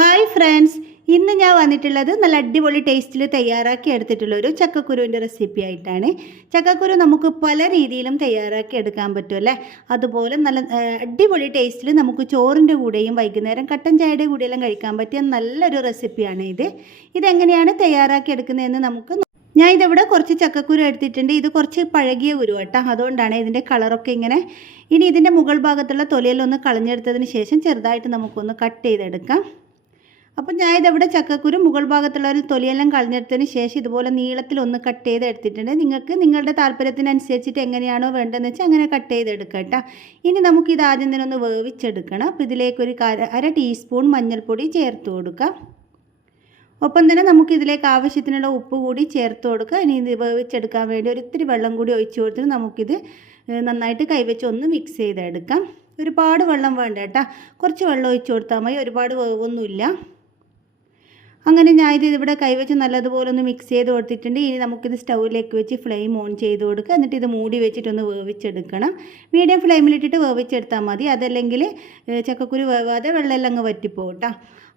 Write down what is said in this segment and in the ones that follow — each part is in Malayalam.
ഹായ് ഫ്രണ്ട്സ്, ഇന്ന് ഞാൻ വന്നിട്ടുള്ളത് നല്ല അടിപൊളി ടേസ്റ്റിൽ തയ്യാറാക്കി എടുത്തിട്ടുള്ള ഒരു ചക്കക്കുരുവിൻ്റെ റെസിപ്പി ആയിട്ടാണ്. ചക്കക്കുരു നമുക്ക് പല രീതിയിലും തയ്യാറാക്കി എടുക്കാൻ പറ്റുമല്ലേ. അതുപോലെ നല്ല അടിപൊളി ടേസ്റ്റിൽ നമുക്ക് ചോറിൻ്റെ കൂടെയും വൈകുന്നേരം കട്ടൻ ചായയുടെ കൂടെയെല്ലാം കഴിക്കാൻ പറ്റിയ നല്ലൊരു റെസിപ്പിയാണ് ഇത്. ഇതെങ്ങനെയാണ് തയ്യാറാക്കി എടുക്കുന്നതെന്ന് നമുക്ക് ഞാൻ ഇതിവിടെ കുറച്ച് ചക്കക്കുരു എടുത്തിട്ടുണ്ട്. ഇത് കുറച്ച് പഴകിയ കുരു കേട്ടോ, അതുകൊണ്ടാണ് ഇതിൻ്റെ കളറൊക്കെ ഇങ്ങനെ. ഇനി ഇതിൻ്റെ മുകൾ ഭാഗത്തുള്ള തൊലിയെല്ലാം ഒന്ന് കളഞ്ഞെടുത്തതിന് ശേഷം ചെറുതായിട്ട് നമുക്കൊന്ന് കട്ട് ചെയ്തെടുക്കാം. അപ്പം ഞാൻ ഇതവിടെ ചക്കക്കുരു മുകൾ ഭാഗത്തുള്ള ഒരു തൊലിയെല്ലാം കളഞ്ഞെടുത്തതിന് ശേഷം ഇതുപോലെ നീളത്തിലൊന്ന് കട്ട് ചെയ്ത് എടുത്തിട്ടുണ്ട്. നിങ്ങൾക്ക് നിങ്ങളുടെ താല്പര്യത്തിനനുസരിച്ചിട്ട് എങ്ങനെയാണോ വേണ്ടതെന്ന് വെച്ചാൽ അങ്ങനെ കട്ട് ചെയ്തെടുക്കുക കേട്ടോ. ഇനി നമുക്കിത് ആദ്യം തന്നെ ഒന്ന് വേവിച്ചെടുക്കണം. അപ്പോൾ ഇതിലേക്കൊരു അര ടീസ്പൂൺ മഞ്ഞൾപ്പൊടി ചേർത്ത് കൊടുക്കാം. ഒപ്പം തന്നെ നമുക്കിതിലേക്ക് ആവശ്യത്തിനുള്ള ഉപ്പ് കൂടി ചേർത്ത് കൊടുക്കുക. ഇനി ഇത് വേവിച്ചെടുക്കാൻ വേണ്ടി ഒരിത്തിരി വെള്ളം കൂടി ഒഴിച്ച് കൊടുത്തിട്ട് നമുക്കിത് നന്നായിട്ട് കൈവച്ച് ഒന്ന് മിക്സ് ചെയ്തെടുക്കാം. ഒരുപാട് വെള്ളം വേണ്ട കേട്ടോ, കുറച്ച് വെള്ളം ഒഴിച്ച് കൊടുത്താൽ മതി, ഒരുപാട് വേവൊന്നുമില്ല. അങ്ങനെ ഞാൻ ഇത് ഇവിടെ കൈവച്ച് നല്ലതുപോലെ ഒന്ന് മിക്സ് ചെയ്ത് കൊടുത്തിട്ടുണ്ട്. ഇനി നമുക്കിത് സ്റ്റൗവിലേക്ക് വെച്ച് ഫ്ലെയിം ഓൺ ചെയ്ത് കൊടുക്കുക. എന്നിട്ട് ഇത് മൂടി വെച്ചിട്ടൊന്ന് വേവിച്ചെടുക്കണം. മീഡിയം ഫ്ലെയിമിലിട്ടിട്ട് വേവിച്ചെടുത്താൽ മതി, അതല്ലെങ്കിൽ ചക്കക്കുരു വേവാതെ വെള്ളമെല്ലാം അങ്ങ് വറ്റിപ്പോകും കേട്ടോ.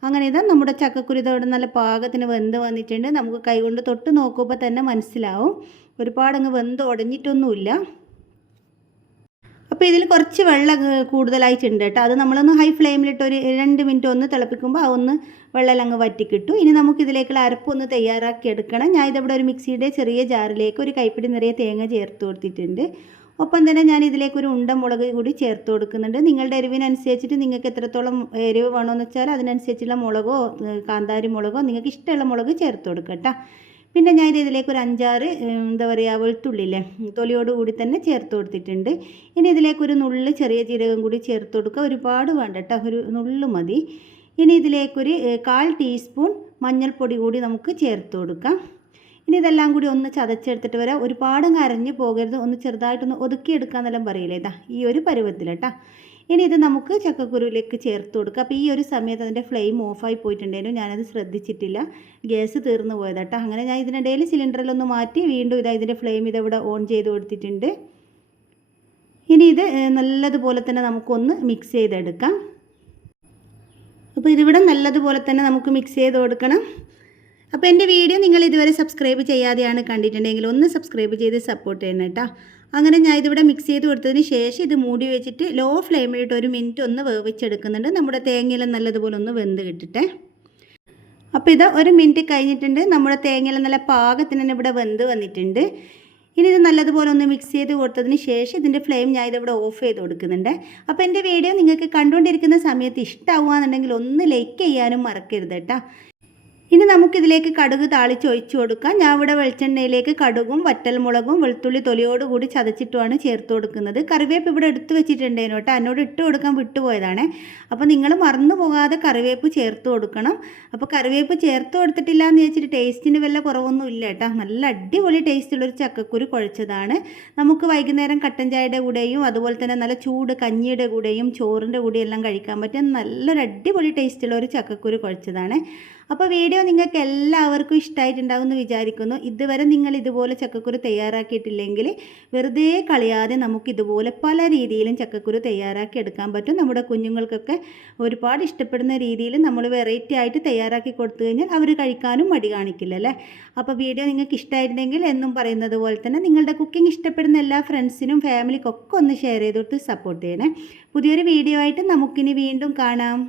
അങ്ങനെ ഇതാ നമ്മുടെ ചക്കക്കുരു ഇതവിടെ നല്ല പാകത്തിന് വെന്ത് വന്നിട്ടുണ്ട്. നമുക്ക് കൈകൊണ്ട് തൊട്ട് നോക്കുമ്പോൾ തന്നെ മനസ്സിലാവും, ഒരുപാടങ്ങ് വെന്ത് ഉടഞ്ഞിട്ടൊന്നുമില്ല. അപ്പോൾ ഇതിൽ കുറച്ച് വെള്ളം കൂടുതലായിട്ടുണ്ട് കേട്ടോ. അത് നമ്മളൊന്ന് ഹൈ ഫ്ലെയിമിലിട്ട് ഒരു 2 മിനിറ്റ് ഒന്ന് തിളപ്പിക്കുമ്പോൾ ആ ഒന്ന് വെള്ളം അങ്ങ് വറ്റി കിട്ടും. ഇനി നമുക്കിതിലേക്കുള്ള അരപ്പൊന്ന് തയ്യാറാക്കി എടുക്കണം. ഞാൻ ഇതിവിടെ ഒരു മിക്സിയുടെ ചെറിയ ജാറിലേക്ക് ഒരു കൈപ്പിടി നിറയെ തേങ്ങ ചേർത്ത് കൊടുത്തിട്ടുണ്ട്. ഒപ്പം തന്നെ ഞാൻ ഇതിലേക്ക് ഒരു ഉണ്ടമുളക് കൂടി ചേർത്ത് കൊടുക്കുന്നുണ്ട്. നിങ്ങളുടെ എരിവിനനുസരിച്ചിട്ട് നിങ്ങൾക്ക് എത്രത്തോളം എരിവ് വേണമെന്ന് വെച്ചാൽ അതിനനുസരിച്ചുള്ള മുളകോ കാന്താരി മുളകോ നിങ്ങൾക്ക് ഇഷ്ടമുള്ള മുളക് ചേർത്ത് കൊടുക്കുക കേട്ടോ. പിന്നെ ഞാൻ ഇതിലേക്ക് ഒരു 5-6 എന്താ പറയുക വെളുത്തുള്ളില്ലേ, തൊലിയോട് കൂടി തന്നെ ചേർത്ത് കൊടുത്തിട്ടുണ്ട്. ഇനി ഇതിലേക്കൊരു നുള്ള് ചെറിയ ജീരകം കൂടി ചേർത്ത് കൊടുക്കുക. ഒരുപാട് വേണ്ട കേട്ടോ, ഒരു നുള്ള് മതി. ഇനി ഇതിലേക്കൊരു 1/4 ടീസ്പൂൺ മഞ്ഞൾപ്പൊടി കൂടി നമുക്ക് ചേർത്ത് കൊടുക്കാം. ഇനി ഇതെല്ലാം കൂടി ഒന്ന് ചതച്ചെടുത്തിട്ട് വരാം. ഒരുപാട് അരഞ്ഞു പോകരുത്, ഒന്ന് ചെറുതായിട്ടൊന്ന് ഒതുക്കിയെടുക്കാന്നെല്ലാം പറയില്ലേ, ഇതാ ഈ ഒരു പരുവത്തിൽ കേട്ടോ. ഇനി ഇത് നമുക്ക് ചക്കക്കുരുവിലേക്ക് ചേർത്ത് കൊടുക്കുക. അപ്പോൾ ഈ ഒരു സമയത്ത് അതിൻ്റെ ഫ്ലെയിം ഓഫായി പോയിട്ടുണ്ടായിരുന്നു, ഞാനത് ശ്രദ്ധിച്ചിട്ടില്ല, ഗ്യാസ് തീർന്നു പോയതാട്ടോ. അങ്ങനെ ഞാൻ ഇതിനിടയിൽ സിലിണ്ടറിലൊന്ന് മാറ്റി വീണ്ടും ഇതിൻ്റെ ഫ്ലെയിം ഇതവിടെ ഓൺ ചെയ്ത് കൊടുത്തിട്ടുണ്ട്. ഇനി ഇത് നല്ലതുപോലെ തന്നെ നമുക്കൊന്ന് മിക്സ് ചെയ്തെടുക്കാം. അപ്പോൾ ഇതിവിടെ നല്ലതുപോലെ തന്നെ നമുക്ക് മിക്സ് ചെയ്ത് കൊടുക്കണം. അപ്പോൾ എൻ്റെ വീഡിയോ നിങ്ങൾ ഇതുവരെ സബ്സ്ക്രൈബ് ചെയ്യാതെയാണ് കണ്ടിട്ടുണ്ടെങ്കിൽ ഒന്ന് സബ്സ്ക്രൈബ് ചെയ്ത് സപ്പോർട്ട് ചെയ്യണം കേട്ടോ. അങ്ങനെ ഞാൻ ഇതിവിടെ മിക്സ് ചെയ്ത് കൊടുത്തതിന് ശേഷം ഇത് മൂടി വെച്ചിട്ട് ലോ ഫ്ലെയിമിലിട്ട് 1 മിനിറ്റ് ഒന്ന് വേവിച്ചെടുക്കുന്നുണ്ട്. നമ്മുടെ തേങ്ങയെല്ലാം നല്ലതുപോലെ ഒന്ന് വെന്ത് കിട്ടട്ടെ. അപ്പോൾ ഇത് 1 മിനിറ്റ് കഴിഞ്ഞിട്ടുണ്ട്. നമ്മുടെ തേങ്ങയെല്ലാം നല്ല പാകത്തിന് തന്നെ ഇവിടെ വെന്ത് വന്നിട്ടുണ്ട്. ഇനി ഇത് നല്ലതുപോലെ ഒന്ന് മിക്സ് ചെയ്ത് കൊടുത്തതിന് ശേഷം ഇതിൻ്റെ ഫ്ലെയിം ഞാൻ ഇതിവിടെ ഓഫ് ചെയ്ത് കൊടുക്കുന്നുണ്ട്. അപ്പോൾ എൻ്റെ വീഡിയോ നിങ്ങൾക്ക് കണ്ടുകൊണ്ടിരിക്കുന്ന സമയത്ത് ഇഷ്ടമാവുകയാണെന്നുണ്ടെങ്കിൽ ഒന്ന് ലൈക്ക് ചെയ്യാനും മറക്കരുത് കേട്ടോ. ഇനി നമുക്കിതിലേക്ക് കടുക് താളിച്ച് ഒഴിച്ചു കൊടുക്കാം. ഞാൻ ഇവിടെ വെളിച്ചെണ്ണയിലേക്ക് കടുകും വറ്റൽമുളകും വെളുത്തുള്ളി തൊലിയോട് കൂടി ചതച്ചിട്ടുമാണ് ചേർത്ത് കൊടുക്കുന്നത്. കറിവേപ്പ് ഇവിടെ എടുത്ത് വെച്ചിട്ടുണ്ടായിരുന്നു കേട്ടോ, എന്നോട് ഇട്ട് കൊടുക്കാൻ വിട്ടുപോയതാണ്. അപ്പോൾ നിങ്ങൾ മറന്നു പോകാതെ കറിവേപ്പ് ചേർത്ത് കൊടുക്കണം. അപ്പോൾ കറിവേപ്പ് ചേർത്ത് കൊടുത്തിട്ടില്ല എന്ന് വെച്ചിട്ട് ടേസ്റ്റിന് വല്ല കുറവൊന്നും ഇല്ല കേട്ടോ. നല്ല അടിപൊളി ടേസ്റ്റുള്ളൊരു ചക്കക്കുരു കുഴച്ചതാണ്. നമുക്ക് വൈകുന്നേരം കട്ടൻ ചായയുടെ കൂടെയും അതുപോലെ തന്നെ നല്ല ചൂട് കഞ്ഞിയുടെ കൂടെയും ചോറിൻ്റെ കൂടെയും എല്ലാം കഴിക്കാൻ പറ്റിയ നല്ലൊരു അടിപൊളി ടേസ്റ്റുള്ള ഒരു ചക്കക്കുരു കുഴച്ചതാണ്. അപ്പോൾ വീഡിയോ നിങ്ങൾക്ക് എല്ലാവർക്കും ഇഷ്ടമായിട്ടുണ്ടാവും എന്ന് വിചാരിക്കുന്നു. ഇതുവരെ നിങ്ങൾ ഇതുപോലെ ചക്കക്കുരു തയ്യാറാക്കിയിട്ടില്ലെങ്കിൽ വെറുതെ കളയാതെ നമുക്ക് ഇതുപോലെ പല രീതിയിലും ചക്കക്കുരു തയ്യാറാക്കി എടുക്കാൻ പറ്റും. നമ്മുടെ കുഞ്ഞുങ്ങൾക്കൊക്കെ ഒരുപാട് ഇഷ്ടപ്പെടുന്ന രീതിയിൽ നമ്മൾ വെറൈറ്റി ആയിട്ട് തയ്യാറാക്കി കൊടുത്തു കഴിഞ്ഞാൽ അവർ കഴിക്കാനും മടി കാണിക്കില്ല അല്ലേ. അപ്പോൾ വീഡിയോ നിങ്ങൾക്ക് ഇഷ്ടമായിട്ടുണ്ടെങ്കിൽ എന്നും പറയുന്നത് പോലെ തന്നെ നിങ്ങളുടെ കുക്കിംഗ് ഇഷ്ടപ്പെടുന്ന എല്ലാ ഫ്രണ്ട്സിനും ഫാമിലിക്കൊക്കെ ഒന്ന് ഷെയർ ചെയ്തിട്ട് സപ്പോർട്ട് ചെയ്യണേ. പുതിയൊരു വീഡിയോ ആയിട്ട് നമുക്കിനി വീണ്ടും കാണാം.